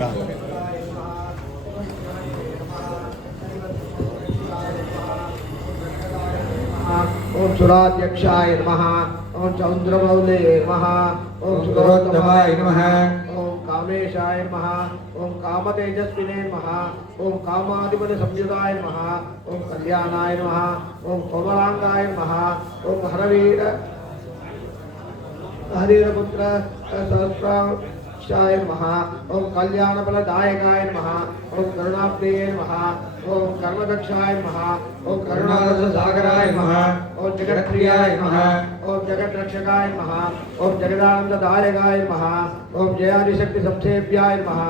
ओम सुराध्यक्षाय नमः। ओम चंद्रमौले नमः। ओम सुरोत्तमाय नमः। ओम कामेशाय नमः। ओम कामतेजस्विने नमः। ओम कामाधिपति संयुताय नमः। ओम कल्याणाय नमः। ओम कोमलांगाय नमः। ओम हरिपुत्र सहस्राक्षाय नमः। ओम कल्याणफलदायकाय नमः। ओम करुणाप्रिये नमः। ओम कर्मदक्षाय नमः। ओम करुणारससागराय नमः। ओम जगत्प्रियाय नमः। ओम जगद्रक्षकाय नमः। ओम जगदानंददायकाय नमः। ओम जयादिशक्ति संसेव्याय नमः।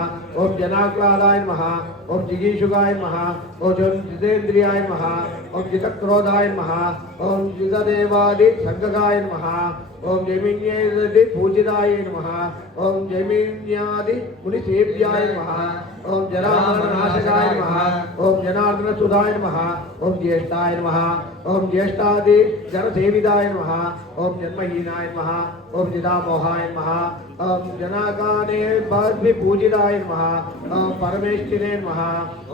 ओम जनाक्लादाय नमः। ओम जिगीषुकाय नमः। ओम जितेन्द्रियाय नमः। ओम जितक्रोधाय नमः। ओम जितदेवादि संगगाय नमः। ओम जैमिन्यादि पूजिताय नमः। ओम जैमिन्यादि मुनिसेव्याय नमः। ओम जरामरणनाशकाय नमः। ओम जनार्दन सुधाय नमः। ओम ज्येष्ठाय नमः। ओम ज्येष्ठादि जनसेविताय नमः। ओम जन्महीनाय नमः। ओम जिदामोहाय नमः। ओम जनाकाने बद्भि पूजिताय नमः। ओम परमेष्ठिने नमः।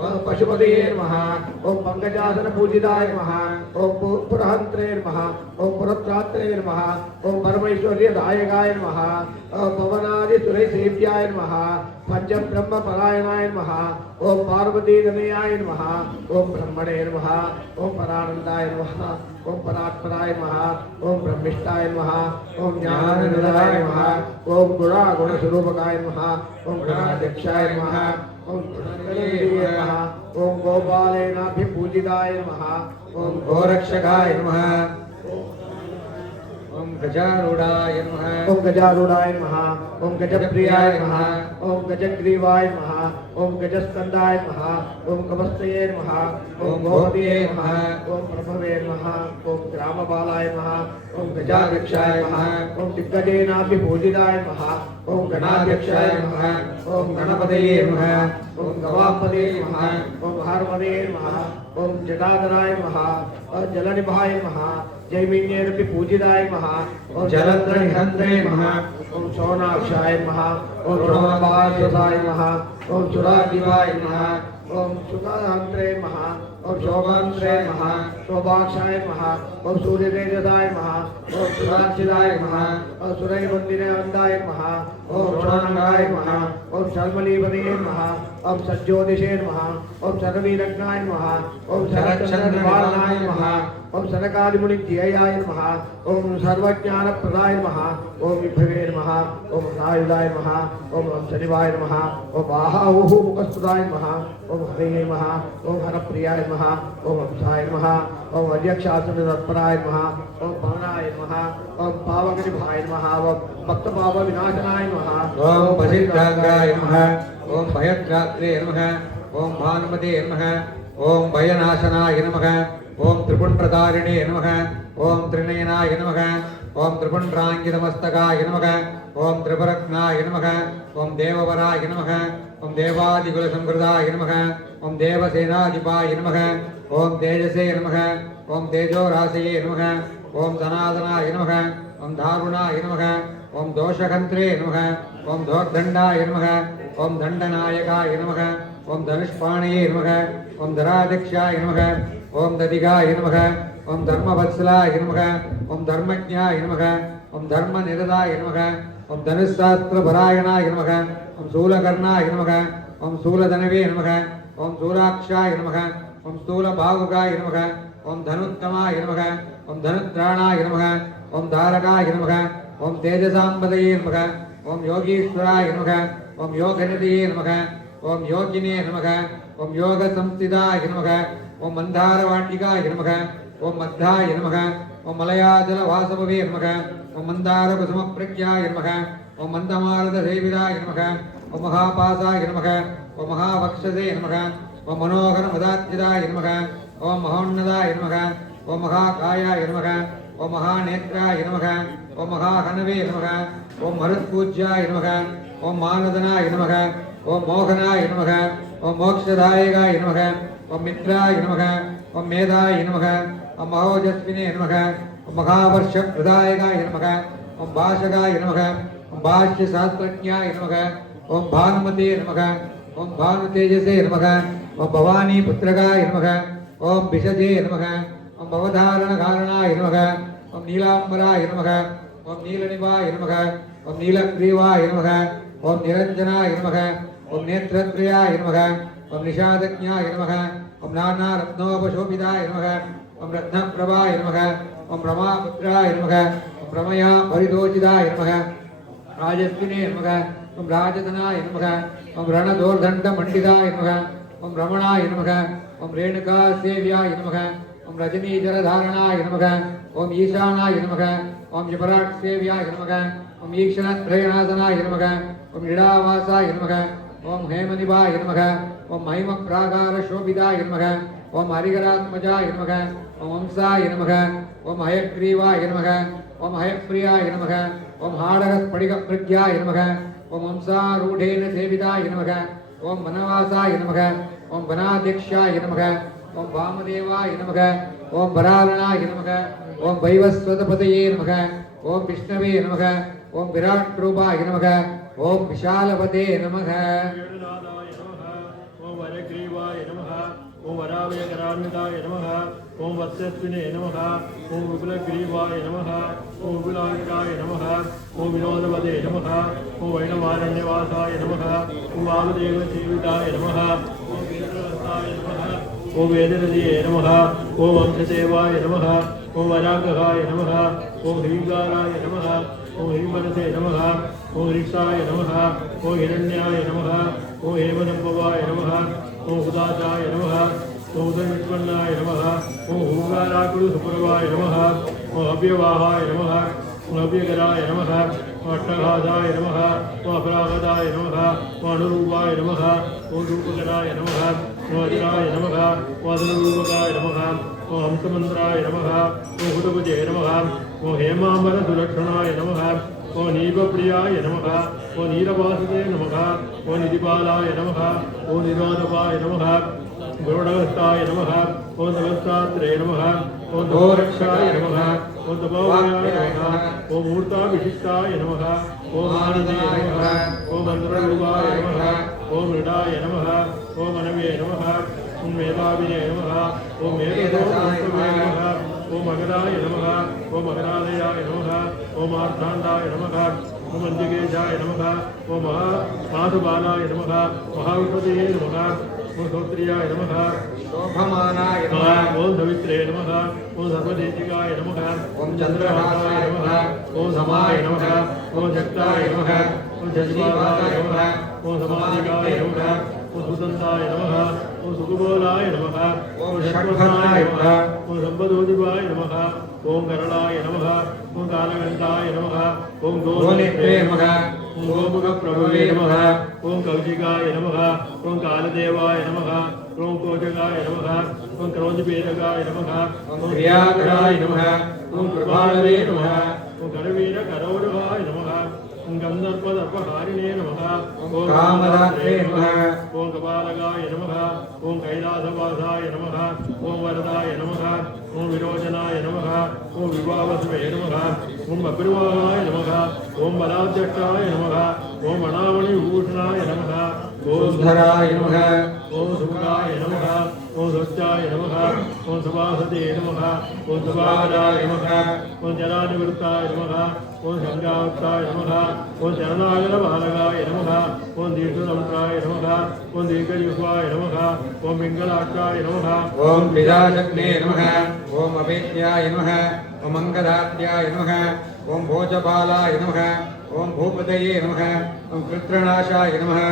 ओम पशुपतये नमः। ओम पंकजासन पूजिताय नमः। ओम पुरहंत्रे नमः। ओम पुरत्रात्रे नमः। ओम परमेश्वर्यदायकाय नमः। ओम पवनादि सुरसेव्याय नमः। पंच ब्रह्म परायणाय नमः। ओम पार्वती तनयाय नमः। ओम ब्रह्मणे नमः। ओम परानंदाय नमः। ओम परात्पराय नमः। ओम ब्रह्मिष्ठाय नमः। ओम ज्ञाननिधाय नमः। ओम गुण स्वरूपकाय नमः। ओम गुणाध्यक्षाय नमः। ओम गुणनिधये नमः। ओम गोपालेनाभिपूजिताय नमः। ओम गोरक्षकाय नमः। ओम गजारूढ़ाय नमः। ओम गजारूढ़ाय नमः। ओम गजप्रियाय नमः। ओम गजग्रीवाय नमः। ओम गजस्कंदाय नमः। ओम कवस्तये नमः। ओम गोपतिये नमः। ओम प्रभवे नमः। ओम ग्रामबालाय नमः। ओम गजाध्यक्षाय नमः। ओम दिग्गजेनाभिपूजिताय नमः। ओम गणाध्यक्षाय नमः। ओम गणपतये नमः। ओम गवापतये नमः। ओम हारपतये नमः। ओम जटाधराय नमः। जलनिभाय नमः। जैमिन्येरपि पूजिताय नमः। ओम जलत्रनिहन्त्रे नमः। ओम सोनाक्षाय नमः। ओम सोमपार्षदाय नमः। ओम सुरादिवाय नमः। ओम सुखाहंत्रे नमः। ओम शोभांत्रे नमः। शोभाक्षाय नमः। ओम सूर्यतेजसाय नमः। ओम सुराक्षिदाय नमः। ओम सुरैवन्दिनाय नमः। ओम शोणंगाय नमः। ओम शर्मलीपतये नमः। ओम सज्जोतिषे नमः। ओम सर्ववीरज्ञाय नमः। ओम शरच्चन्द्रनिवारणाय नमः। ओम सनकादिमुनिध्ययाय नमः। ओम सर्वज्ञानप्रदाय नमः। ओम विभवे नमः। ओम सायुधाय नमः। ओम शनिवाय नमः। ओम आहाहुः मुखस्तुताय नमः। ओम हरे नमः। ओम हरप्रियाय नमः। ओम अंसाय नमः। ओम अध्यक्षासनतत्पराय नमः। ओम पवनाय नमः। ओम पावकनिभाय नमः। ओम भक्तपापविनाशनाय नमः। ओम पशित्रांगाय नमः। ओम भयत्रात्रे नमः। ओम भानुमते नमः। ओम भयनाशनाय नमः। ओम त्रिपुण्ड्रधारिणे नमः। ओम त्रिनयनाय नमः। ओम त्रिपुण्ड्राङ्गितमस्तकाय नमः। ओम त्रिपुरत्नाय नमः। ओम देववराय नमः। ओम देवादिकुलसंकृताय नमः। ओम देवसेनाधिपाय नमः। ओम तेजसे नमः। ओम तेजोराशये नमः। ओम सनातनाय नमः। ओम दारुणाय नमः। ओम दोषहन्त्रे नमः। ओम दोर्दण्डाय नमः। ओम दण्डनायकाय नमः। ओम धनुष्पाणये नमः। ओम धराध्यक्षाय नमः। ओम दधिगाय नमः। ओम धर्मवत्सलाय नमः। ओम धर्मज्ञाय नमः। ओम धर्मनिरताय नमः। ओम धनुस्शास्त्रपरायणाय नमः। ओम शूलकर्णाय नमः। ओम शूलधनवे नमः। ओम शूलाक्षाय नमः। ओम स्थूलबाहुकाय नमः। ओम धनुत्तमाय नमः। ओम धनुत्राणाय नमः। ओम धारकाय नमः। ओम तेजसाम्बदये नमः। ओम योगीश्वराय नमः। ओम योगनिधये नमः। ओम योगिने नमः। ओम योगसंस्थिताय नमः। ओम मंदारवाटिकाय नमः। ओम मद्धाय नमः। ओम मलयाजलवासववे नमः। ओम मंदारकुसुमप्रज्ञाय नमः। ओम मंदमारुतसेविताय नमः। ओम महापासाय नमः। ओम महावक्षसे नमः। ओम मनोहरमदार्चिताय नमः। ओम महोन्नताय नमः। ओम महाकायाय नमः। ओम महानेत्राय नमः। ओम महाहनवे नमः। ओम मरुत्पूज्याय नमः। ओम मानदनाय नमः। ओम मोहनाय नमः। ओम मोक्षदायकाय नमः। ओम मित्राय नमः। ओम मेधाय नमः। ओम महोजस्विने नमः। ओम महावर्षप्रदायकाय नमः। ओम भाषकाय नमः। ओम भाष्यशास्त्रज्ञाय नमः। ओम भानुमते नमः ओम भानुतेजसे नमः ओम भवानी पुत्रकाय नमः ओम विषजे नमः ओम भवधारणकारणाय नमः ओम नीलांबराय नमः ओम नीलनिवाय नमः ओम नीलग्रीवाय नमः ओम निरंजनाय नमः ओम नेत्रत्रयाय नमः ओम निषादज्ञाय नमः ओम नानारत्नोपशोभिताय नमः ओम रत्नप्रभाय नमः ओम रमापुत्राय नमः ओम रमया परितोषिताय नमः राजस्विने नमः ओम राजधनाय नमः ओम रणदोर्दण्डमण्डिताय नमः ओम रमणाय नमः ओम रेणुकासेव्याय नमः ओम रजनीजलधारणाय नमः ओम ईशानाय नमः ओम यपराट्सेव्याय नमः ओम ईक्षणत्रयनाशनाय नमः ओम इडावासाय नमः ओम हेमनिवाय नमः ओम महिमप्राकारशोभिताय नमः ओम हरिहरात्मजाय नमः ओम हंसाय नमः ओम हयग्रीवाय नमः ओम हयप्रियाय नमः ओम हाडकस्फटिकप्रज्ञाय नमः ओम हंसारूढेन सेविताय नमः ओम वनवासाय नमः ओम वनाध्यक्षाय नमः ओम वामदेवाय नमः ओम वरालनाय नमः ओम वैवस्वतपतये नमः ओम विष्णवे नमः ओम विराट्रूपाय नमः ओम विशालपते नमः ओम वरग्रीवाय नमः ओम वरावयकरान्विताय नमः ओम वत्सस्विने नमः ओम विपुलग्रीवाय नमः ओम विपुलाङ्गाय नमः ओम विनोदपदे नमः ओम वैणवारण्यवासाय नमः ओम वामदेवसेविताय नमः ओम वेदवस्ताय नमः ओम वेदरदिये नमः ओम वंशदेवाय नमः ओम वरागहाय नमः ओम ह्रीङ्गाराय नमः ओम ह्रीमनसे नमः ओम ऋक्षाय नमः ओम हिरण्याय नमः ओम हेमदम्भवाय नमः ओम उदाचाय नमः ओम उदरविष्पन्नाय नमः ओम हूगाराकुलसुप्रभाय नमः ओम अव्यवाहाय नमः ओम अव्यकराय नमः ओम अट्टघाताय नमः ओम अपरागताय नमः ओम अनुरूपाय नमः ओम रूपकराय नमः ओम अजराय नमः ओम अदनुरूपकाय नमः ओम हंसमन्त्राय नमः ओम हुतभुजे नमः ओम हेमाम्बरसुलक्षणाय नमः ओम नीपप्रियाय नमः ओम नीलवासुदे नमः ओम निधिपालाय नमः ओम निरोधपाय नमः गरुडहस्ताय नमः ओम नमस्तात्रे नमः ओम दोरक्षाय नमः ओम तपोवनाय नमः ओम मूर्ताभिषिक्ताय नमः ओम आनन्दे नमः ओम मन्त्ररूपाय नमः ओम मृडाय नमः ओम अनवे नमः ओम मेधाविने नमः ओम मेधसाय नमः ओम मगराय नमः ओम मगरालयाय नमः ओम मार्ताण्डाय नमः ओम अंजगेशाय नमः ओम माधुबालाय नमः महाविष्णुदे नमः ओम श्रोत्रियाय नमः शोभमानाय नमः ओम सवित्रे नमः ओम सर्वदेशिकाय नमः ओम चंद्रहासाय नमः ओम समाय नमः ओम जगताय नमः ओम जज्वालाय नमः ओम समाधिकाय नमः ओम सुदन्ताय नमः ओम सुकुबोलाय नमः ओम षड्भरणाय नमः ओम संपदोदिवाय नमः ओम करणाय नमः ओम कालकण्ठाय नमः ओम गोनेत्रे नमः ओम गोमुखप्रभवे नमः ओम कौशिकाय नमः ओम कालदेवाय नमः ओम कोशकाय नमः ओम क्रोधपेदकाय नमः ओम क्रियाकराय नमः ओम कृपालवे नमः ओम करवीरकरौरवाय नमः ओम गन्धर्वदर्पहारिणे नमः ओम कामदात्रे नमः ओम कपालकाय नमः ओम कैलासवासाय नमः ओम वरदाय नमः ओम विरोचनाय नमः ओम विवावस्वे नमः ओम अग्रवाहाय नमः ओम बलाध्यक्षाय नमः ओम अनामणिभूषणाय नमः ओम धराय नमः ओम सुखाय नमः ओम स्वच्छाय नमः ओम सभासते नमः ओम सभाराय नमः ओम जलानिवृत्ताय नमः ओम शङ्कावत्ताय नमः ओम शरणागतबालकाय नमः ओम दीर्घसमुद्राय नमः ओम दीर्घयुष्वाय नमः ओम पिङ्गलाक्षाय नमः ओम पिशाचग्ने नमः ओम अपेत्याय नमः ओम अङ्गदात्याय नमः ओम भोजपालाय नमः ओम भूपतये नमः ओम कृत्रनाशाय नमः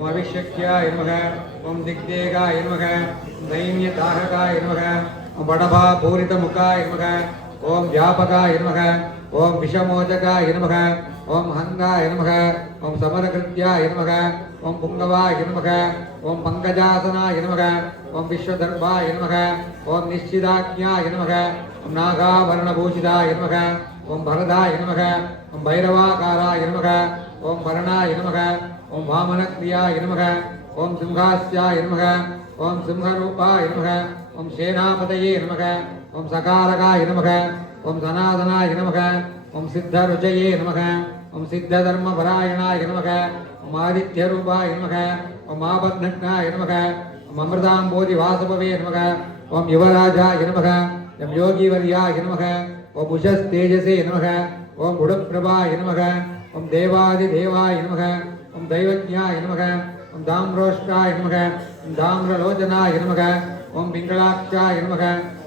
ओम अभिषक्याय नमः ओम दिग्देगाय नमः ओम दैन्यदाहकाय नमः ओम बडभापूरितमुखाय नमः ओम व्यापकाय नमः ओम विषमोचकाय नमः ओम हंगाय नमः ओम समरकृत्याय नमः ओम पुंगवाय नमः ओम पंकजासनाय नमः ओम विश्वदर्भाय नमः ओम निश्चिदाज्ञाय नमः ओम नागाभरणभूषिताय नमः ओम भरदाय नमः ओम भैरवाकाराय नमः ओम भरणाय नमः ओम वामनक्रियाय नमः ओम सिंहास्याय नमः ओम सिंहरूपाय नमः ओम सेनापतये नमः ओम सकारकाय नमः ओम सनातनाय नमः ओम सिद्धरुचये नमः ओम सिद्धधर्मपरायणाय नमः ओम आदित्यरूपाय नमः ओम आपद्घ्नाय नमः ओम अमृताम्बोधिवासभवे नमः ओम युवराजाय नमः ओम योगीवर्याय नमः ओम उषस्तेजसे नमः ओम गुणप्रभाय नमः ओम देवादिदेवाय नमः ओम दैवज्ञाय नमः ओम दाम्रोष्टाय नमः ओम दाम्रलोचनाय नमः ओम पिंगलाक्षाय नमः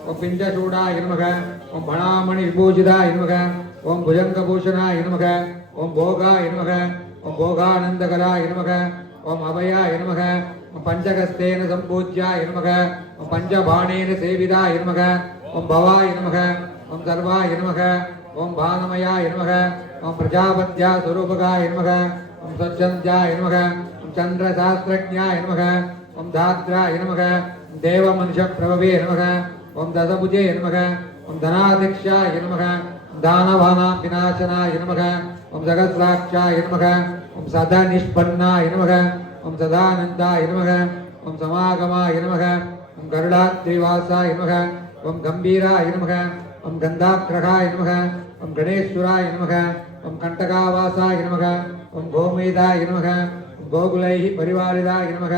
ओम पिंजचूडाय नमः ओम भणामणि विभूषिताय नमः ओम भुजंगभूषणाय नमः ओम भोगाय नमः ओम भोगानंदकराय नमः ओम अभयाय नमः ओम पंचकस्तेन संपूज्याय नमः ओम पंचबाणेन सेविताय नमः ओम भवाय नमः ओम सर्वाय नमः ओम भानमयाय नमः ओम प्रजापत्या स्वरूपकाय नमः ओम स्वच्छन्त्याय नमः ओम चंद्रशास्त्रज्ञाय नमः ओम धात्राय नमः ओम देवमनुष्यप्रभवे नमः ओम दशभुजे नमः ओम धनाध्यक्षाय नमः ओम दानवानां विनाशनाय नमः ओम जगत्साक्षाय नमः ओम सदा निष्पन्नाय नमः ओम सदानन्दाय नमः ओम समागमाय नमः ओम गरुडाद्रिवासाय नमः ओम गंभीराय नमः ओम गंधाग्रहाय नमः ओम गणेश्वराय नमः ओम कंटकावासाय नमः ओम गोमेदाय नमः ओम गोकुलैः परिवारिदाय नमः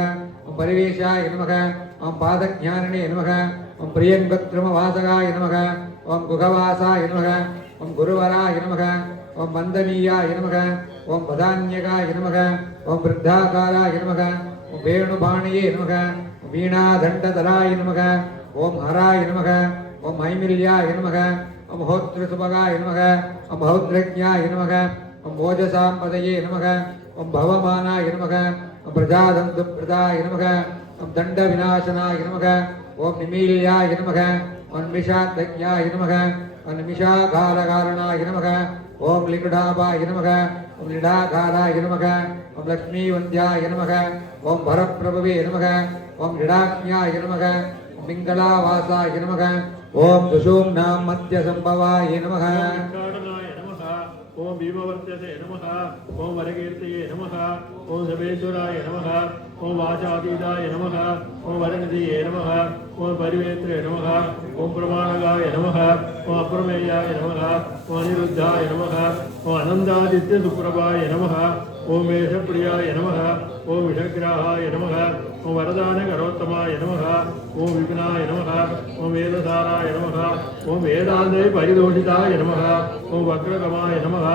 ओम परिवेशाय नमः ओम पादज्ञानिने नमः ओम प्रियंगत्रमवासगाय नमः ओम गुहवासाय नमः ओम गुरुवराय नमः ओम वंदनीयाय नमः ओम वदान्यकाय नमः ओम वृद्धाकाराय नमः ओम वेणुबाणये नमः ओम वीणादण्डधराय नमः ओम हराय नमः ओम ऐमिल्याय नमः ओम होत्रसुभगाय नमः ओम हौद्रज्ञाय नमः ओम ओजसाम्पदये नमः ओम भवमानाय नमः ओम प्रजादन्तुप्रदाय नमः ओम दण्डविनाशनाय नमः ओम निमील्याय नमः ओम निमिषाद्धज्ञाय नमः ओम निमिषाकारकारणाय नमः ओम लिकुडाभाय नमः ओम लिडाकाराय नमः ओम लक्ष्मीवन्द्याय नमः ओम भरप्रभवे नमः ओम लिडाज्ञाय नमः ओम पिङ्गलावासाय नमः ओम दुशूम्नां मध्यसम्भवाय नमः वेङ्कटनाय नमः ओम भीमवर्त्यसे नमः ओम वरकीर्तये नमः ओम समेश्वराय नमः ओम वाचातीताय नमः ओम वरनिधिये नमः ओम परिवेत्रे नमः ओम प्रमाणगाय नमः ओम अप्रमेयाय नमः ओम अनिरुद्धाय नमः ओम अनन्दादित्यसुप्रभाय नमः ओम वेषप्रियाय नमः ओम विषग्राहाय नमः ओम वरदानकरोत्तमाय नमः ओम विघ्नाय नमः ओम वेदसाराय नमः ओम वेदान्ते परिदोषिताय नमः ओम वक्रगमाय नमः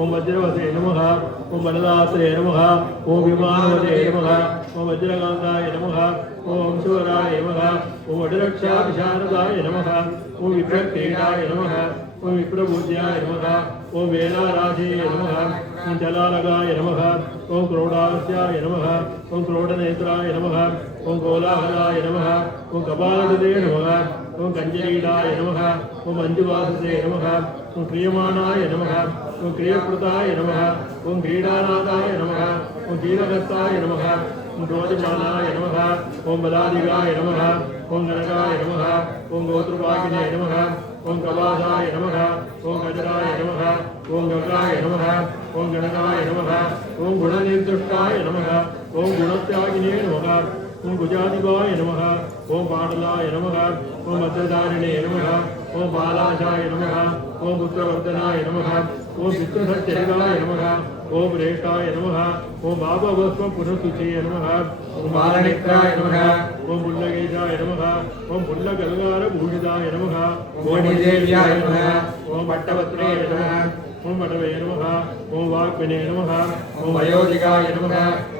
ओम वज्रवसे नमः ओम वरदात्रे नमः ओम विमानवते नमः ओम वज्रकान्ताय नमः ओम वंशवराय नमः ओम वडरक्षाभिशारदाय नमः ओम विप्रक्रीडाय नमः ओम विप्रपूज्याय नमः ओम वेलाराधे नमः ओम जलालगाय नमः ओम क्रोडास्याय नमः ओम क्रोडनेत्राय नमः ओम कोलाहलाय नमः ओम कपालदे नमः ओम कंजरीडाय नमः ओम मंजुवाससे नमः ओम क्रियमाणाय नमः ओम क्रियकृताय नमः ओम क्रीडानाथाय नमः ओम दीनगताय नमः ओम रोचमानाय नमः ओम बलादिगाय नमः ओम नरकाय नमः ओम गोत्रभागिने नमः ओम कवासाय नमः ओम गजराय नमः ओम गगाय नमः ओम गणकाय नमः ओम गुणनिर्दुष्टाय नमः ओम गुणत्यागिने नमः ओम गुजादिवाय नमः ओम पाटलाय नमः ओम भद्रधारिणे नमः ओम बालाशाय नमः ओम पुत्रवर्धनाय नमः ओम पितृसच्चरिताय नमः ओम रेष्ठाय नमः ओम बाबवस्व पुनस्तुते नमः ओम बालनेत्राय नमः ओम पुल्लकेशाय नमः ओम पुल्लकल्गारभूषिताय नमः ओम मणिदेव्याय नमः ओम भट्टवत्रे नमः ओम भटवे नमः ओम वाग्विने नमः ओम वयोधिकाय नमः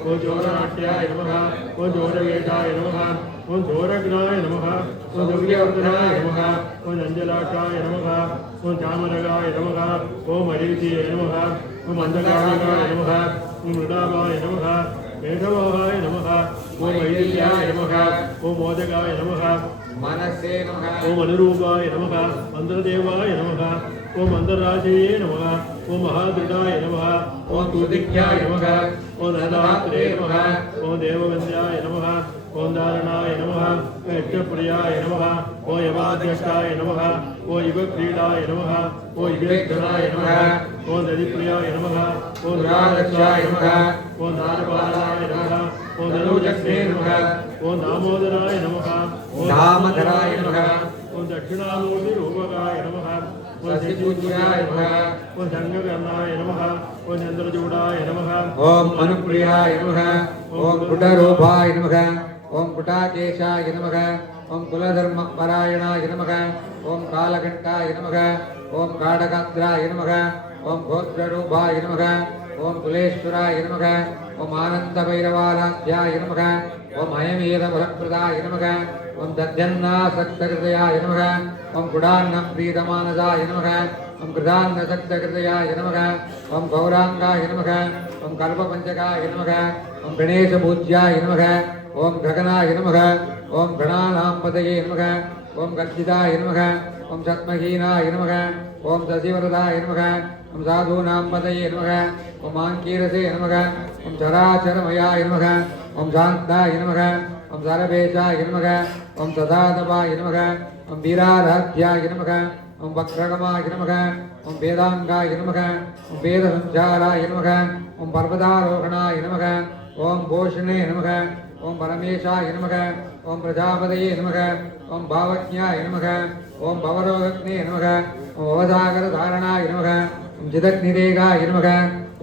ओम जोरनाट्याय नमः ओम जोरवेशाय नमः ओम जोरग्नाय नमः ओम दुर्गवर्धनाय नमः ओम नंजलाक्षाय नमः ओम चामरगाय नमः ओम हरिविषये नमः ओम अंधकारिकाय नमः ओम मृडाभाय नमः मेघवाहाय नमः ओम वैदिल्याय नमः ओम मोदकाय नमः मनसे नमः ओम अनुरूपाय नमः मंत्रदेवाय नमः ओम अंतर्राशये नमः ओम महादृढाय नमः ओम तुदिख्याय नमः ओम नदात्रे नमः ओम देववन्द्याय नमः ओम दारणाय नमः यक्षप्रियाय नमः ओम यमाध्यक्षाय नमः ओम युगक्रीडाय नमः ओम युगधराय नमः ओम दधिप्रियाय नमः ओम राजक्षाय नमः ओम दारपालाय नमः ओम धनुजग्ने नमः ओम दामोदराय नमः दामोदराय नमः ओम दक्षिणामूर्ति रूपकाय नमः शशिपूज्याय नमः ओम संगकर्णाय नमः ओम चंद्रचूडाय नमः ओम मनुप्रियाय नमः ओम कुटरूपाय नमः ओम कुटाकेशाय नमः ओम कुलधर्मपरायणाय नमः ओम कालकण्ठाय नमः ओम काडकाद्राय नमः ओम गोत्ररूपाय नमः ओम कुलेश्वराय नमः ओम आनन्दभैरवाराध्याय नमः ओम अयमेधफलप्रदाय नमः ओम दध्यन्नासक्तहृदयाय नमः ओम कुडान्नप्रीतमानदाय नमः ओम कृतान्नसक्तहृदयाय नमः ओम गौराङ्गाय नमः ओम कल्पपञ्चकाय नमः ओम गणेशपूज्याय नमः ओम गगनाय नमः ओम गणानांपतये नमः ओम गर्जिताय नमः ओम सत्महीनाय नमः ओम शशिवरदाय नमः ओम साधूनांपतये नमः ओम आङ्कीरसे नमः ओम चराचरमयाय नमः ओम शान्ताय नमः ओम सरवेशाय नमः ओम सदातपाय नमः ओम वीराराध्याय नमः ओम वक्रगमाय नमः ओम वेदांगाय नमः ओम वेदसञ्चाराय नमः ओम पर्वतारोहणाय नमः ओम भूषणे नमः ओम परमेशाय नमः ओम प्रजापतये नमः ओम भावज्ञाय नमः ओम भवरोगग्ने नमः ओम भवसागरधारणाय नमः ओम चिदग्निरेगाय नमः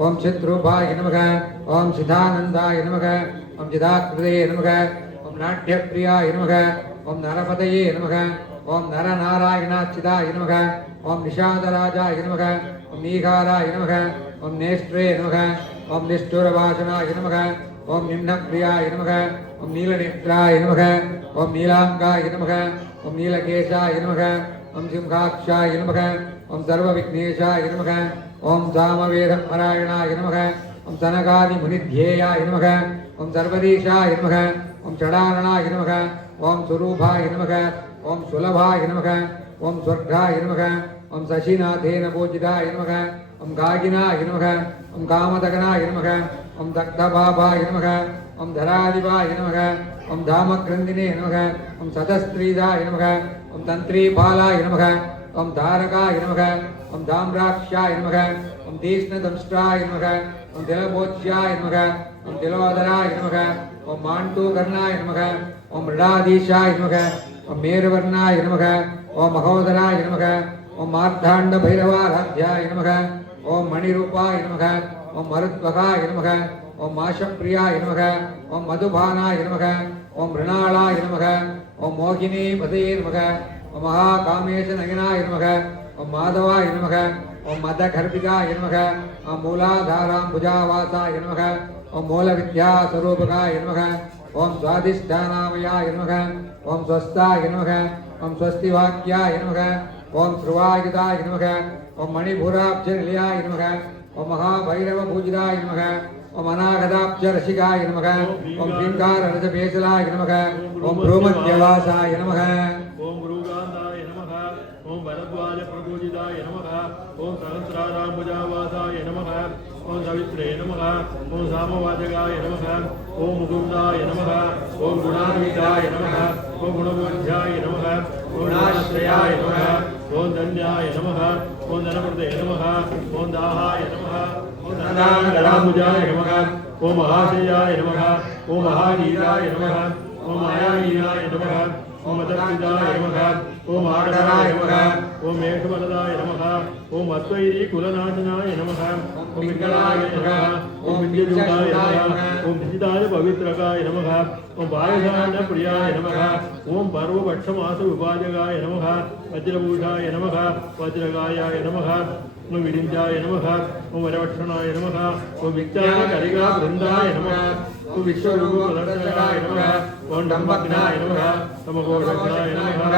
ओम चिद्रूपाय नमः ओम चिदानन्दाय नमः ओम चिदाकृतये नमः ओम नाट्यप्रियाय नमः ओम नरपतये नमः ओम नरनारायणाच्युताय नमः ओम निषादराजाय नमः ओम नीहाराय नमः ओम नेष्ट्रे नमः ओम निष्ठुरभाषणाय नमः ओम निम्नप्रियाय नमः ओम नीलनेत्राय नमः ओम नीलांगाय नमः ओम नीलकेशाय नमः ओम सिंहाक्षाय नमः ओम सर्वविघ्नेशाय नमः ओम सामवेदपरायणाय नमः ओम सनकादिमुनिध्येयाय नमः ओम सर्वदीशाय नमः ओम चडारणाय नमः ओम स्वरूपाय नमः ओम सुलभाय नमः ओम स्वर्गाय नमः ओम शशिनाथेन पूजिताय नमः ओम गागिनाय नमः ओम कामदगनाय नमः ओम दग्धबाबाय नमः ओम धरादिवाय नमः ओम धामग्रन्थिने नमः ओम सतस्त्रीदाय नमः ओम तन्त्रीपालाय नमः ओम धारकाय नमः ओम धाम्राक्षाय नमः ओम तीक्ष्णदंष्ट्राय नमः ओम तिलभोज्याय नमः ओम तिलोदराय नमः ओम माण्टूकर्णाय नमः ओम मृडाधीशाय नमः ओम मेरुवर्णाय नमः ओम महोदराय नमः ओम मार्ताण्डभैरवाराध्याय नमः ओम मणिरूपाय नमः ओम मरुद्वकाय नमः ओम माशप्रियाय नमः ओम मधुभानाय नमः ओम मृणालाय नमः ओम मोहिनी पतये नमः ओम महाकामेशनयनाय नमः ओम माधवाय नमः ओम मदगर्भिकाय नमः ओम मूलाधाराम्बुजावासाय नमः ओम मूलविद्यास्वरूपकाय नमः ओम स्वादिष्ठानामयाय नमः ओम स्वस्थाय नमः ओम स्वस्तिवाक्याय नमः ओम ध्रुवायुधाय नमः ओम मणिपुराब्जनिलयाय नमः ओम महाभैरवपूजिताय नमः ओम अनागताब्जरसिकाय नमः ओम श्रृंगाररसपेशलाय नमः ओम भ्रूमध्यवासाय नमः ओम गुरुगान्धाय नमः ओम भरद्वाजप्रपूजिताय नमः ओम सहस्राराम्बुजावासाय नमः ओम सवित्रे नमः ओम सामवाचकाय नमः ओम मुकुन्दाय नमः ओम गुणान्विताय नमः ओम गुणबोध्याय नमः ओम नाश्रयाय नमः ओम धन्याय नमः ओम धनप्रदे नमः ओम दाहाय नमः ओम धनाम्बुजाय नमः ओम महाशयाय नमः ओम महागीताय नमः ओम मायागीताय नमः ओम अदर्शिताय नमः ओम आडराय नमः ओम मेघवरदाय नमः ओम अद्वैरी कुलनाशनाय नमः ओम विकलाय नमः ओम विद्युदाय नमः ओम विजिताय पवित्रकाय नमः ओम वायुधान प्रियाय नमः ओम पर्वपक्षमास विभाजकाय नमः वज्रभूषाय नमः वज्रगायाय नमः ओम विरिञ्जाय नमः ओम वरवक्षणाय नमः ओम विज्ञानकलिका वृन्दाय नमः ओम विश्वरूपदर्शनाय नमः ओम डम्बग्नाय नमः समघोषणाय नमः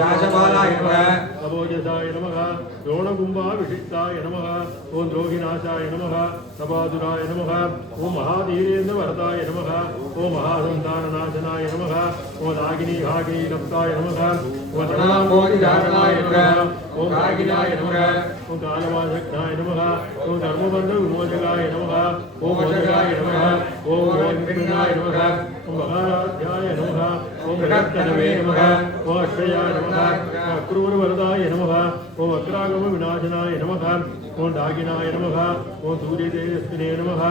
दाशपालाय नमः नमोजसाय नमः द्रोणकुम्भाभिषिक्ताय नमः ओम द्रोहिनाशाय नमः नवादुराय नमः ओम महाधीरेन्द्रवरदाय नमः ओम महासन्ताननाशनाय नमः ओम नागिनी भागिनी नप्ताय नमः ओम नामोदिधारणाय नमः ओम नागिनाय नमः ओम कालवासक्ताय नमः ओम धर्मबन्ध विमोचकाय नमः ओम मोचकाय नमः ओम मोचनाय नमः ओम महाराध्याय नमः ओम जगत्तनवे नमः ओम अक्षयाय नमः ओम अक्रूरवरदाय नमः ओम अक्रागम विनाशनाय नमः ओम डागिनाय नमः ओम सूर्यतेजस्विने नमः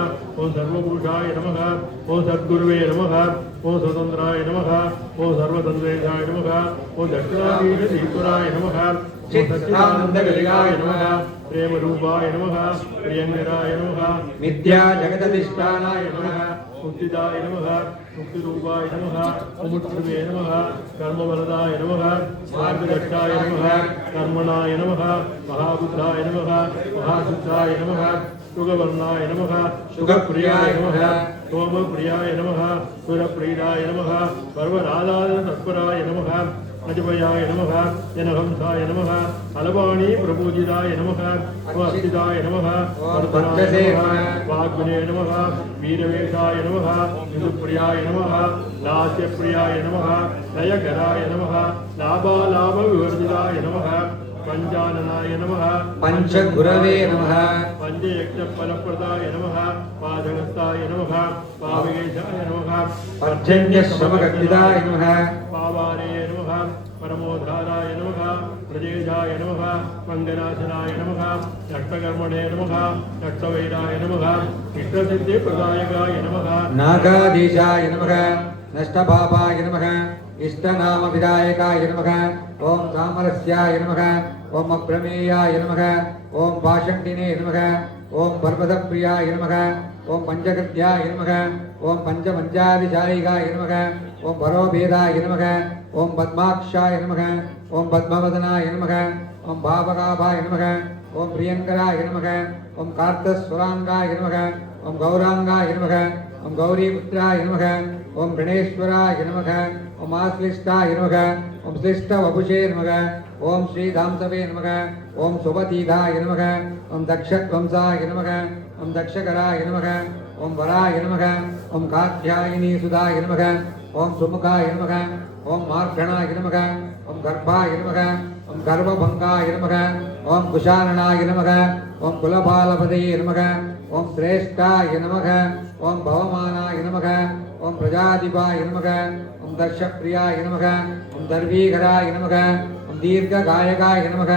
ओम सर्वपुरुषाय नमः ओम सद्गुरुवे नमः ओम स्वतन्त्राय नमः ओम सर्वतन्त्रेशाय नमः ओम दक्षिणाधीशधीश्वराय नमः चिदानन्दगलिकाय नमः प्रेमरूपाय नमः प्रियङ्कराय नमः मिथ्या जगदधिष्ठानाय नमः मुक्तिदाय नमः मुक्तिरूपाय नमः मुमुक्षुवे नमः कर्मवरदाय नमः मार्गदर्शाय नमः कर्मणाय नमः महाबुद्धाय नमः महाशुद्धाय नमः सुगवर्णाय नमः सुगप्रियाय नमः सोमप्रियाय नमः सुरप्रीडाय नमः पर्वनादाय तत्पराय नमः अजपयाय नमः जनहंसाय नमः अलवाणी प्रपूजिताय नमः वर्षिताय नमः वर्धनाय नमः वाग्विने नमः वीरवेशाय नमः विदुप्रियाय नमः लास्यप्रियाय नमः लयकराय नमः लाभालाभविवर्जिताय नमः पंचाननाय नमः पंचगुरवे नमः पंचयज्ञफलप्रदाय नमः पादहस्ताय नमः पावकेशाय नमः पर्जन्यश्रमकर्तिदाय नमः पावारे नमः परमोद्धाराय नमः प्रजेशाय नमः मंगनाशनाय नमः नष्टकर्मणे नमः नष्टवैराय नमः इष्टसिद्धिप्रदायकाय नमः नागाधीशाय नमः नष्टपापाय नमः इष्टनामविदायकाय नमः ओम कामरस्याय नमः ओम अप्रमेयाय नमः ओम पाषण्डिने नमः ओम पर्वतप्रियाय नमः ओम पंचकृत्याय नमः ओम पंचमञ्जादिशायिकाय नमः ओम परोभेदाय नमः ओम पद्माक्षाय नमः ओम पद्मवदनाय नमः ओम भावकाभाय नमः ओम प्रियंकराय नमः ओम कार्तस्वरांगाय नमः ओम गौरांगाय नमः ओम गौरीपुत्राय नमः ओम गणेश्वराय नमः ओम आश्लिष्टाय नमः ओम श्लिष्टवपुषे नमः ओम श्रीधामसवे नमः ओम सुपतीधाय नमः ओम दक्षध्वंसाय नमः ओम दक्षकराय नमः ओम वराय नमः ओम कात्यायनी सुधाय नमः ओम सुमुखाय नमः ओम मार्गणाय नमः ओम गर्भाय नमः ओम गर्भभंगाय नमः ओम कुशाननाय नमः ओम कुलपालपतये नमः ओम श्रेष्ठाय नमः ओम भवमानाय नमः ओम प्रजाधिपाय नमः ओम दर्शप्रियाय नमः ओम दर्वीकराय नमः ओम दीर्घगायकाय नमः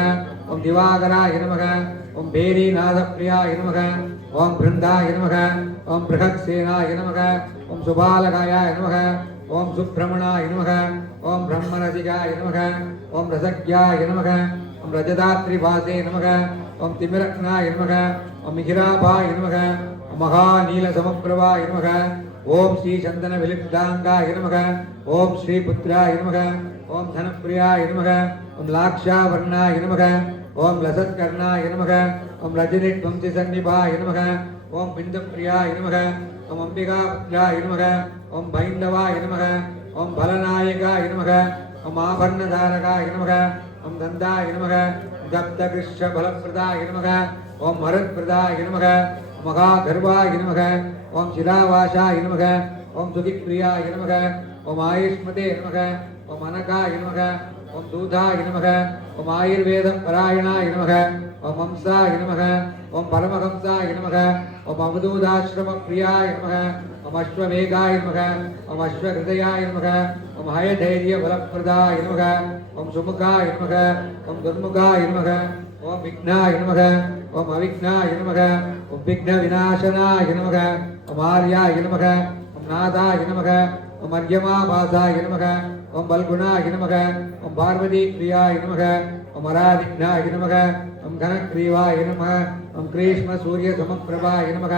ओम दिवाकराय नमः ओम भेरीनाथप्रियाय नमः ओम बृन्दाय नमः ओम बृहत्सेनाय नमः ओम सुबालकाय नमः ओम सुब्रह्मणाय नमः ओम ब्रह्मरसिकाय नमः ओम रसज्ञाय नमः ओम रजदात्रिभासे नमः ओम तिमिरत्नाय नमः ओम मिहिराभाय नमः ओम महानीलसमप्रभाय नमः ओम श्री चंदन विलिप्तांगाय नमः ओम श्री पुत्राय नमः ओम धनप्रियाय नमः ओम लाक्षावर्णाय नमः ओम लसत्कर्णाय नमः ओम रजनीध्वंसिसन्निभाय नमः ओम बिन्दुप्रियाय नमः ओम अंबिकापुत्राय नमः ओम भैंदवाय नमः ओम भलनायकाय नमः ओम आभरणधारकाय नमः ओम दन्दाय नमः दप्तकृष्णफलप्रदाय नमः ओम मरुत्प्रदाय नमः महागर्वाय नमः ओम शिलावासाय नमः ओम सुखिप्रियाय नमः ओम आयुष्मते नमः ओम अनकाय नमः ओम दूधाय नमः ओम आयुर्वेदपरायणाय नमः ओम हंसाय नमः ओम परमहंसाय नमः ओम अवधूताश्रमप्रियाय नमः ओम अश्वमेघाय नमः ओम अश्वहृदयाय नमः ओम हयधैर्यफलप्रदाय नमः ओम सुमुखाय नमः ओम दुर्मुखाय नमः ओम विघ्नाय नमः ओम अविघ्नाय नमः ओम विघ्नविनाशनाय नमः ओम आर्याय नमः ओम नादाय नमः ओम अर्यमाभासाय नमः ओम बलगुणाय नमः ओम पार्वतीप्रियाय नमः ओम अराधिघ्नाय नमः ओम घनग्रीवाय नमः ओम कृष्णसूर्यसमप्रभाय नमः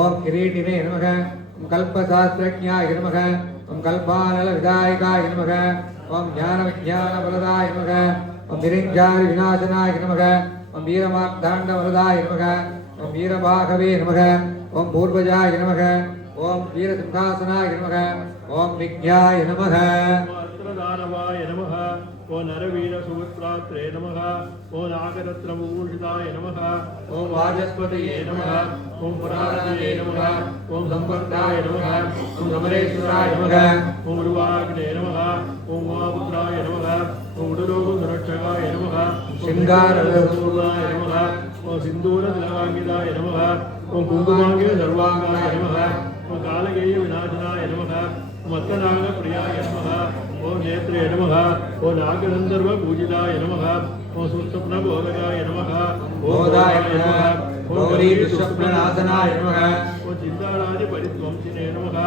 ओम किरीटिने नमः ओम कल्पशास्त्रज्ञाय नमः ओम कल्पानलविदायकाय नमः ओम ज्ञानविज्ञानफलदाय नमः ओम विरिञ्जारिविनाशनाय नमः ओम वीरमार्ताण्डवरदाय नमः ओम वीरभागवे नमः ओम पूर्वजाय नमः ओम वीरसिंहासनाय नमः ओम विज्ञाय नमः अस्त्रदानवाय नमः ओ नरवीरसुपुत्रात्रे नमः ओ नागरत्नभूषिताय नमः ओम वाचस्पतये नमः ओम पुराणये नमः ओम संवर्धाय नमः ओम समरेश्वराय नमः ओम उर्वाग्ने नमः ओम उमापुत्राय नमः ओम उडुलोकसुरक्षकाय नमः शृङ्गाररसपूर्णाय नमः ओम सिन्दूरतिलकाङ्किताय नमः ओम कुङ्कुमाङ्कितसर्वाङ्गाय नमः ओम कालकेयविनाशनाय नमः ओम अत्तनागप्रियाय नमः ओम नेत्रे नमः ओम नागगन्धर्वपूजिताय नमः ओम सुस्वप्नबोधकाय नमः बोधाय नमः गौरीविश्वप्ननाशनाय नमः ओम चिन्तारादिपरिध्वंसिने नमः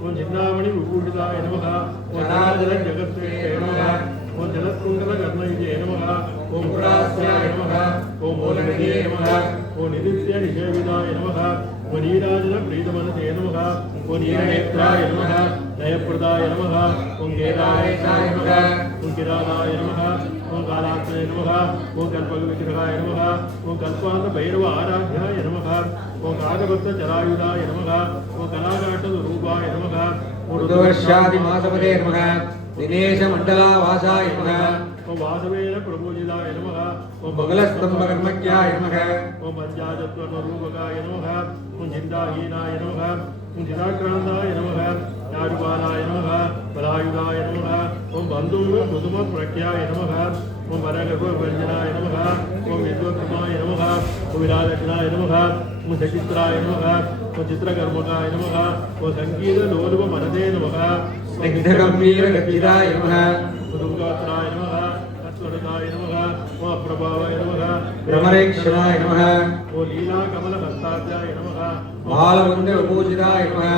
ओम चिन्तामणिविभूषिताय नमः ओम जनार्दनजगत्प्रिये नमः ओम ओम जलत्कुंडलकर्णयुजे नमः ओम पुरास्याय नमः ओम मूलनिधये नमः ओम निदित्य निषेविदाय नमः ओम नीराजनप्रीतमनसे नमः ओम नीलनेत्राय नमः नयप्रदाय नमः ओम केदारेशाय नमः ओम किराताय नमः ओम कालात्मने नमः ओम कल्पविग्रहाय नमः ओम कल्पान्तभैरव आराध्याय नमः ओम काकभक्तचरायुधाय नमः ओम कलाकाष्ठस्वरूपाय नमः ओम ऋतुवर्षादिमासपदे नमः दिनेशमण्डलावासाय नमः ओम वासवेन प्रभुजिताय नमः ओम बगलस्तम्भकर्मज्ञाय नमः ओम पंचाशत्वरूपकाय नमः ओम चिन्ताहीनाय नमः ओम चिदाक्रान्ताय नमः चारुबालाय नमः बलायुधाय नमः ओम बन्धुकुसुमप्रख्याय नमः ओम वरगर्भवर्जनाय नमः ओम विद्वत्तमाय नमः ओम विराजनाय नमः ओम सचित्राय नमः ओम चित्रकर्मकाय नमः ओम संगीतलोलुपमनसे नमः स्निग्धगम्भीरगतिदाय नमः दुर्गात्राय नमः तत्त्वरताय नमः ओम प्रभावाय नमः भ्रमरेक्षणाय नमः ओ लीलाकमलहस्ताभ्याय नमः बालवन्द्यविभूषिताय नमः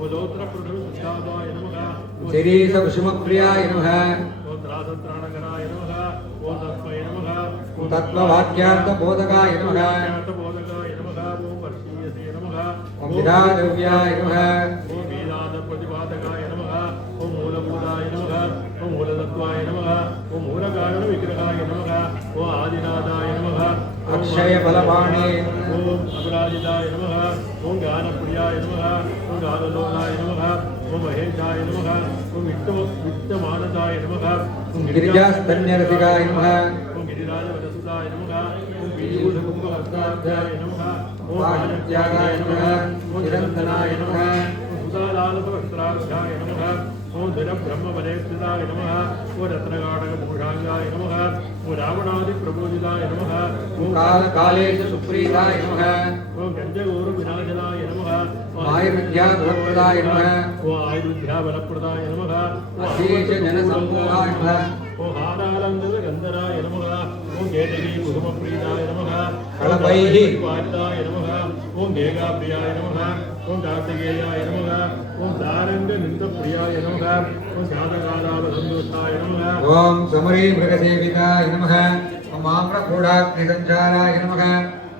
ओ दौत्रप्रभुसुष्ठाभाय नमः शिरीषकुसुमप्रियाय नमः ओ त्रासत्राणकराय नमः ओ तस्मै नमः ओ तत्त्ववाक्यार्थबोधकाय नमः ज्ञातबोधकाय नमः ओ वर्षीयसे नमः ओम विराजव्याय नमः ओ वेदान्तप्रतिपादकाय नमः ओ मूलभूताय नमः ओ मूलतत्त्वाय नमः ओ मूलकारणविग्रहाय नमः ओ आदिनाथाय नमः अक्षयबलपाणे ओम अपराजिताय नमः ओम ज्ञानप्रियाय नमः ओम गानलोलाय नमः ओम महेशाय नमः ओम वित्तमानसाय नमः ओम गिरिजास्तन्यरसिकाय नमः ओम गिरिराजवदसुताय नमः ओम पीयूषकुम्भहस्ताभ्याय नमः ओम वाजत्यागाय नमः निरन्तनाय नमः ओम सुधालालसवस्त्राभ्याय नमः ओम धनब्रह्मवरेस्थिताय नमः ओम रत्नगाढकभूषाङ्गाय नमः ओम रावणादिप्रबोधिताय नमः ओम कालकालेषु सुप्रीताय नमः ओम गञ्जगोरुविनाशनाय नमः आयुर्विद्याधरप्रदाय नमः ओम आयुर्विद्याबलप्रदाय नमः अशेषजनसम्मोहाय नमः ओम हारालङ्कृतगन्धराय नमः ओम केतकीकुसुमप्रीताय नमः कलपैः वारिताय नमः ओम गेगाप्रियाय नमः ओम कार्तिकेयाय नमः ओम सारङ्गनिन्दप्रियाय नमः ओम जातकालालसन्तुष्टाय नमः ओम समरी मृगसेविताय नमः ओम आम्रकूडाग्निसञ्चाराय नमः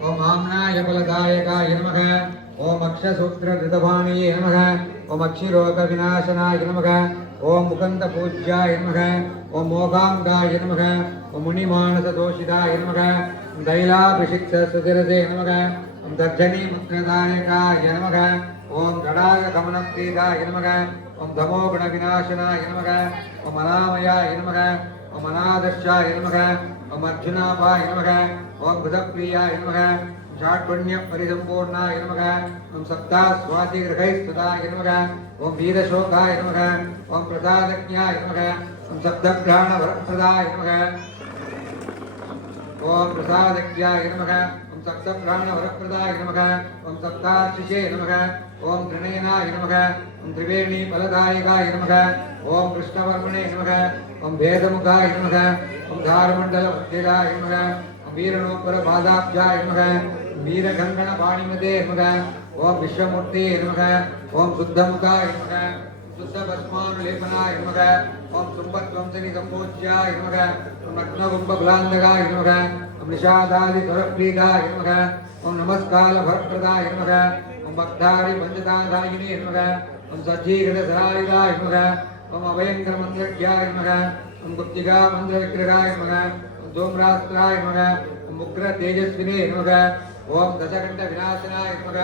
ओम आम्नायफलदायकाय नमः ओम अक्षसूत्रधृतभाणये नमः ओम अक्षिरोगविनाशनाय नमः ओम मुकुन्दपूज्याय नमः ओम मोगाङ्गाय नमः ओम मुनिमानसदोषिताय नमः ओम दैलाभिषिक्तसुधिरसे नमः ओम दर्शनीमुद्रदायकाय नमः ओम गडागमनप्रीताय नमः ओम तमोगुणविनाशनाय नमः ओम अनामयाय नमः ओम अनादर्शाय नमः ओम अर्जुनाभाय नमः ओम बुधप्रियाय नमः षाड्गुण्यपरिसम्पूर्णाय नमः ओम सप्तास्वादिगृहैस्तुताय नमः ओम वीरशोकाय नमः ओम प्रसादज्ञाय नमः ओम सप्तप्राणवरप्रदाय नमः ओम प्रसादज्ञाय नमः ओम सप्तप्राणवरप्रदाय नमः ओम सप्ताशिषे नमः ओम त्रिनयनाय नमः ओम त्रिवेणीफलदायकाय नमः ओम कृष्णवर्मणे नमः ओम भेदमुखाय नमः ओम धारमण्डलवर्धिताय नमः ओम वीरणोत्तरपादाब्जाय नमः वीरगङ्गणपाणिमते नमः ओम विश्वमूर्ते नमः ओम शुद्धमुखाय नमः शुद्धभस्मानुलेपनाय नमः ओम सुम्बध्वंसनिसम्पूज्याय नमः ओम नग्नकुम्भफलान्दकाय नमः ओम निषादादिस्वरप्रीताय नमः ओम नमस्कालभरप्रदाय नमः ओम भक्तारिपञ्चदाधायिने नमः ओम सज्जीकृतसरायुधाय नमः ओम अभयङ्करमन्त्रज्ञाय नमः ओम गुप्तिकामन्त्रविग्रहाय नमः ओम धूम्रास्त्राय नमः ओम उग्रतेजस्विने नमः ओम दशकण्ठविनाशनाय नमः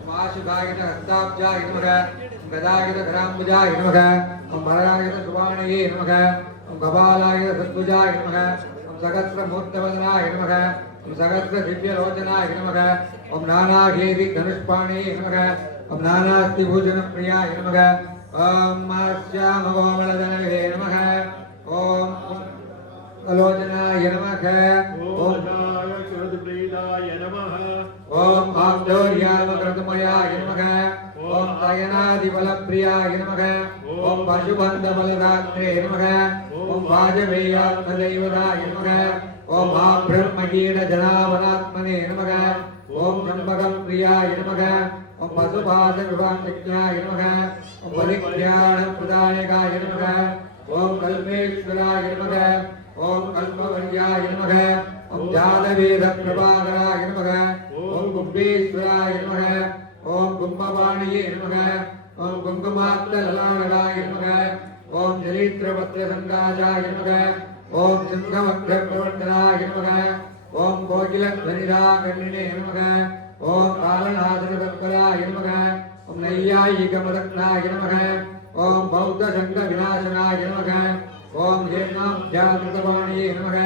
ओम आशुभागितहस्ताब्जाय नमः ओम गदागितधराम्बुजाय नमः ओम भरणागितसुवाणये नमः ओम कपालागितसद्भुजाय नमः ओम सहस्रमूर्तवदनाय नमः ओम सहस्रदिव्यलोचनाय नमः ओम नानाघेदि धनुष्पाणये नमः ओम नानास्तिभूषणप्रियाय नमः ओम श्यामकोमलदनवे नमः ओम लोचनाय नमः ओम कृतप्रीताय नमः ओम आब्दोर्यामकृतमयाय नमः ओम अयनादिबलप्रियाय नमः ओम पशुबन्धबलदात्रे नमः ओम वाजपेयात्मदैवताय नमः ओम ब्रह्मकीटजनावनात्मने नमः ओम चम्पकप्रियाय नमः ओम पशुपाशविभाज्ञाय नमः ओम परिज्ञानप्रदायकाय नमः ஓம் கல்மேஸ்வராய நமக ஓம் கல்பவல்யாய நமக ஓம் ஜாதவேத பிரபாகராய நமக ஓம் கும்பேஸ்வராய நமக ஓம் கும்பவாணியே நமக ஓம் குங்குமாப்தலலாடாய நமக ஓம் ஜலீத்ரபத்ரசங்காஜாய நமக ஓம் சிங்கமக்ரவர்த்தனாய நமக ஓம் கோகிலத்வனிராகண்ணினே நமக ஓம் காலநாதனதத்பராய நமக ஓம் நையாயிகமதக்னாய நமக ஓம் பௌத்த சங்க விநாசனாய நமக ஓம் ஹேமாப்த்யாமிருதவாணியே நமக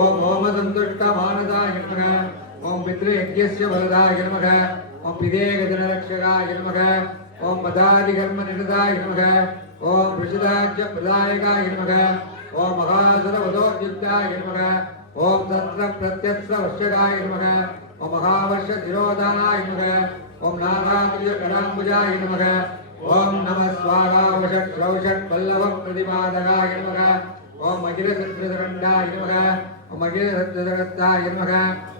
ஓம் ஓமசந்துஷ்டமானதாய நமக ஓம் பித்ருயஜ்யஸ்ய வரதாய நமக ஓம் பிதேகஜனரக்ஷகாய நமக ஓம் பதாதிகர்மநிரதாய நமக ஓம் ரிஷிதாஜ்ய பிரதாயகாய நமக ஓம் மகாசுரவதோத்யுக்தாய நமக ஓம் தத்ர பிரத்யக்ஷவர்ஷகாய நமக ஓம் மகாவர்ஷ திரோதானாய நமக ஓம் நாகாத்ய கடாம்புஜாய நமக ஓம் நம ஸ்வாகாவஷட் க்ரௌஷட் பல்லவ பிரதிபாதகாய நமக ஓம் அகிலசத்ரதரண்டாய நமக ஓம் அகிலசத்ரதரத்தாய நமக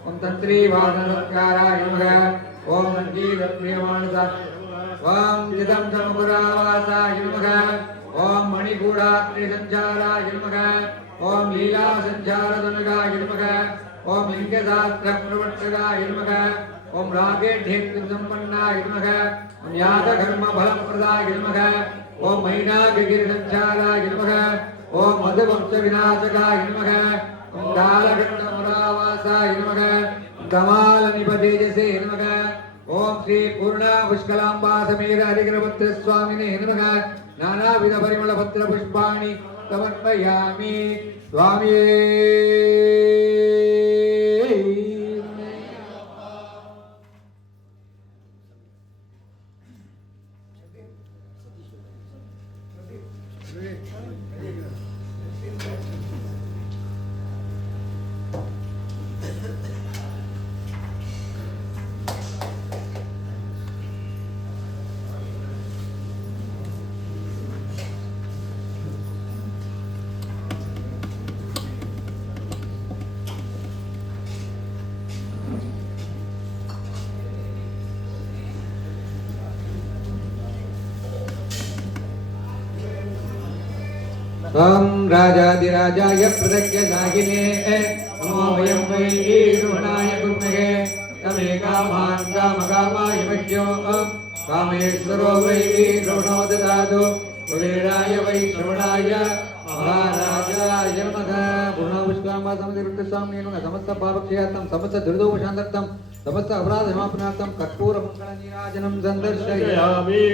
ஓம் தத்ரீவாதனத்காராய நமக ஓம் சங்கீதப்ரியமானசா ஓம் ஜிதம் சமபுராவாசாய நமக ஓம் மணிகூடாத்ரிசஞ்சாராய நமக ஓம் லீலாசஞ்சாரதனுகாய நமக ஓம் லிங்கசாஸ்திரப்பிரவர்த்தகாய நமக ஓம் ராகேஷேத்ரிசம்பன்னாய நமக ஓம் யாதகர்மபலப்பிரதாய நமக ஓம் மைனாககிரிசஞ்சாராய நமக ஓம் மதுவம்சவிநாசகாய நமக ஓம் காலகண்டமுராவாசாய நமக கமாலநிபதேஜசே நமக ஓம் ஸ்ரீ பூர்ணா புஷ்கலாம்பா சமேத ஹரிகிரபத்ர சுவாமினே நமக நானாவித பரிமள பத்ர புஷ்பாணி சமர்ப்பயாமி சுவாமியே ஓம் ராஜாதிராஜாய பிரதக்யசாகினே நமோ வயம் வை ஈருணாய குர்மகே தமே காமான் காமகாமாய மஹ்யோ காமேஸ்வரோ வை ஈருணோ ததாது குபேராய வை ஸ்ரவணாய மகாராஜாய நமக பூர்ணாபுஷ்காம்பா சமதிருத்த சாமியே நமக சமஸ்த பாவக்ஷயார்த்தம் சமஸ்த துரிதோபசாந்தர்த்தம் சமஸ்த அபராதமாபனார்த்தம் கற்பூர மங்கள நீராஜனம் சந்தர்ஷயாமி.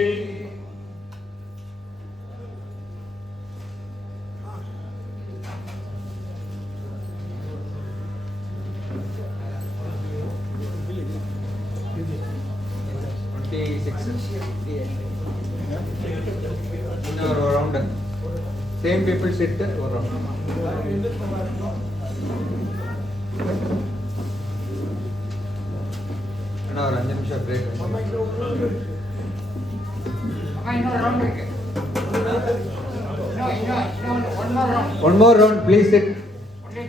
Around same people sit around. Now 5 minutes break. One more round, please sit. Only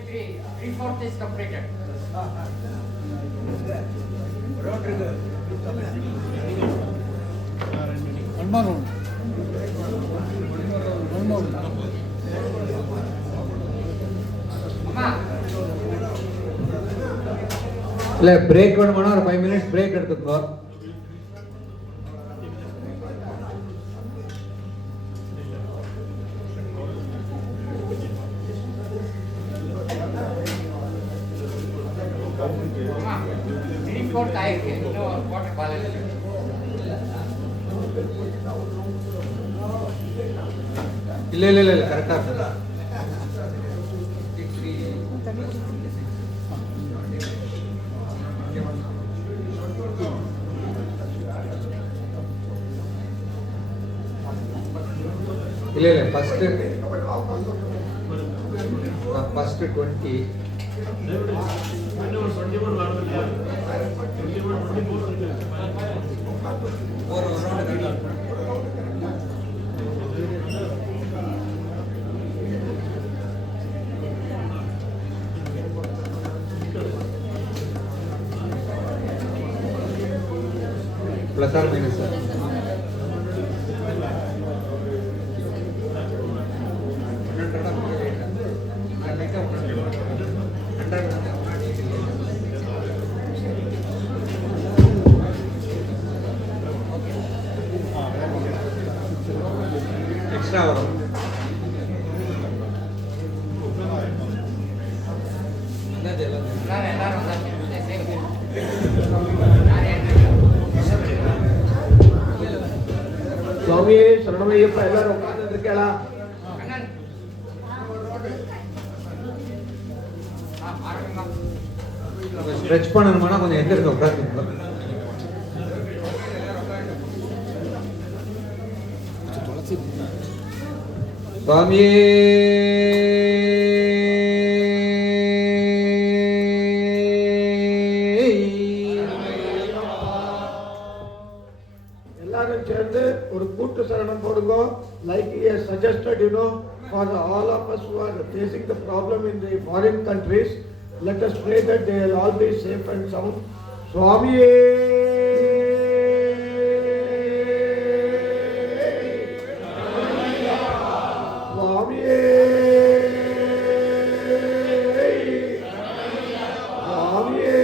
3/4 is completed. One more round. One more. இல்ல பிரேக் வேணும்னா ஒரு 5 minutes பிரேக் எடுத்துக்கோ. இல்ல கரெக்டா இருக்கு. இல்ல first 20 plus or minus. Extra வரும். சுவாமி சரணமையப்பா எல்லாரும் உட்கார்ந்து இருக்கலாம். ஸ்ட்ரெச் பண்ணணும்னா கொஞ்சம் எந்திரிச்சு உட்காந்து. சுவாமியே எல்லாரும் சேர்ந்து ஒரு கூட்டு சரணம் போடுங்க. Like he has suggested, for all of us who are facing the problem in the foreign countries, let us pray that they will all be safe and sound. Swamiye Swamiye Swamiye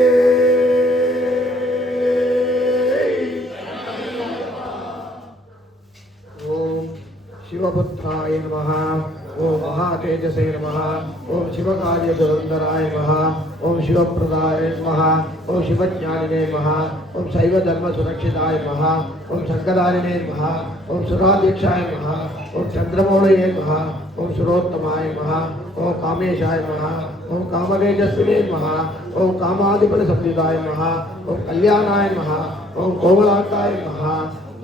Om Shivaputraaya Namaha, Om Mahatejase Namaha, Om Shivakarya Durandaraaya Namaha, Om Shivapradaya Namaha, Om Shivajnanine Namaha, Om Saiva Dharma Surakshitaya Namaha, Om Sankadarine Namaha, Om Suradikshaya Namaha, Om Chandramolaye Namaha, Om Surottamaya Namaha, Om Kameshaya Namaha, Om Kamadejasvine Namaha, Om Kamadipala Samhidaya Namaha, Om Kalyanaya Namaha, Om Komalakaya Namaha,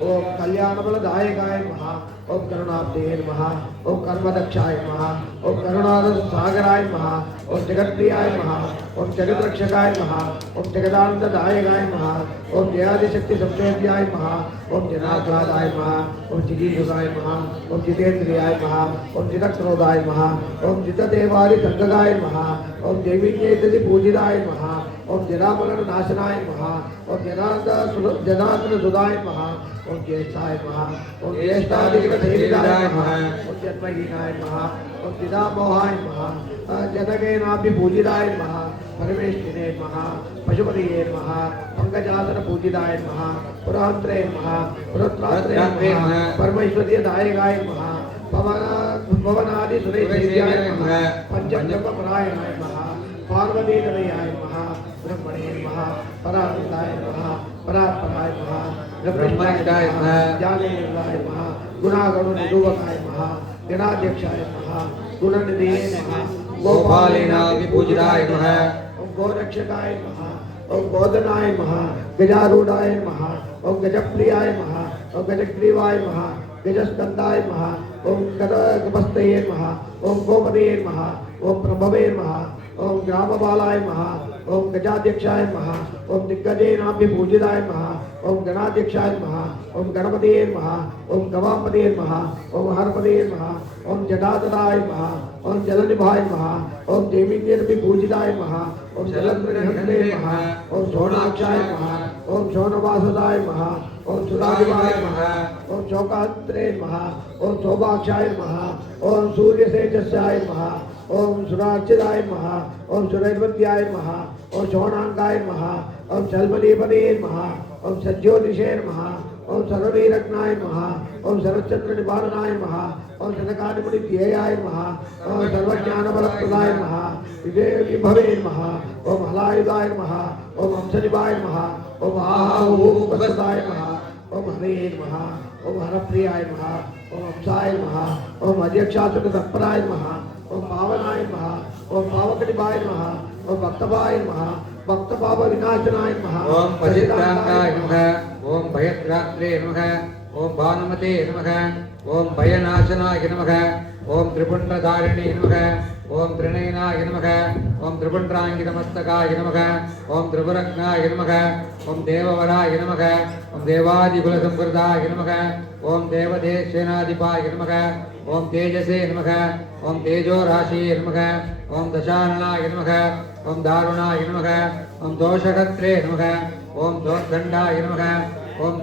Om Kalyanapaladaayakaaya Namaha, Om Karunabdeye Namaha, Om Karmadakshaya Namaha, Om Karunadasagaraya Namaha, Om Jagatpriyaya Namaha, Om Jagatrakshakaya Namaha, Om Jagadanandadayakaya Namaha, Om Jayadishakti Samsevyaya Namaha, Om Janakladaya Namaha, Om Jididusaya Namaha, Om Jitendriyaya Namaha, Om Jitakrodaya Namaha, Om Jitadevari Sangagaya Namaha, Om Devinyetati Pujidaya Namaha, Om Jaramalana Nasanaya Namaha, Om Janatana Sudaya Namaha, Om Jeshaya Namaha, Om Jeshtadikratayidaya Namaha, Om Jatmahinaya Namaha, Om Siddhamohaya Namaha, Jatakenapi Pujidaya Namaha, Parameshwine Namaha, Pashupatiye Namaha, Pankajasana Pujidaya Namaha, Purahantre Namaha, Puratratre Namaha, Parameshwariyadayakaya Namaha, Pavanadi Sureshiyaya Namaha, Panchakramaparayanaaya Namaha, Parvati Navayaya Namaha, Brahmane Namaha, Paramithaya Namaha, Paratparaya Namaha, Brahmanidaya Namaha, Jnanendaya Namaha, Gunaganu Namaha, Ganadhyakshaya Namaha, Gunanidhiye Namaha, Gopalena Vipujidaya Namaha, Om Gorakshakaya Namaha, Om Godanaya Namaha, Gajarudaya Namaha, Om Gajapriyaya Namaha, Om Gajagrivaya Namaha, Gajaskandaya Namaha, Om Gadapastaye Namaha, Om Gopadaye Namaha, Om Prabhave Namaha, Om Gramabalaya Namaha, Om Gajadhyakshaya Namaha, Om Diggajenapi Pujidaya Namaha, Om Ganadhyakshaya Namaha, Om Ganapatiye Namaha, Om Gavapatiye Namaha, Om Harpatiye Namaha, Om Jadadadaya Namaha, Om Jalanibhaya Namaha, Om Devinyapi Pujidaya Namaha, Om Jalandrihante Namaha, Om Sonakshaya Namaha, Om Sonavasadaya Namaha, Om Suradivaya Namaha, Om Shokantre Namaha, Om Sobhakshaya Namaha, Om Surya Sejasaya Namaha, Om Surachidaya Namaha, Om Surairvatyaya Namaha, Om Shonangaya Namaha, Om Salmanipadaye Namaha, Om Sajyotishe Namaha, Om Sarvaviratnaya Namaha, Om Sarvachandra Nibaranaya Namaha, Om Sanakanimuni Dhyayaya Namaha, Om Sarvajnanabalapradaya Namaha, Vibhave Namaha, Om Halayudaya Namaha, Om Amsanibaya Namaha, Om Ahahupasataya Namaha, Om Hare Namaha, Om Harapriyaya Namaha, Om Amsaya Namaha, Om Adhyakshasana Tatparaya Namaha, Om Pavanaya Namaha, Om Pavakadibaya Namaha, Om Bhaktavaya Namaha, Bhaktapapa Vinashanaya Namaha, Om Pasiddhantaya Namaha, Om Bhayatratre Namaha, Om Bhanumate Namaha, Om Bhayanashanaya Namaha, Om Tripundradharini Namaha, Om Trinayanaaya Namaha, Om Tripundrangitamastakaaya Namaha, Om Tripuraknaya Namaha, Om Devavaraya Namaha, Om Devadipulasamvardaya Namaha, Om Devadeshenadipaya Namaha, Om Tejase Namaha, Om Tejo Rashi Namaha, Om Dashananaya Namaha, Om Darunaya Namaha, Om Doshakatre Namaha, Om Doshandaya Namaha, Om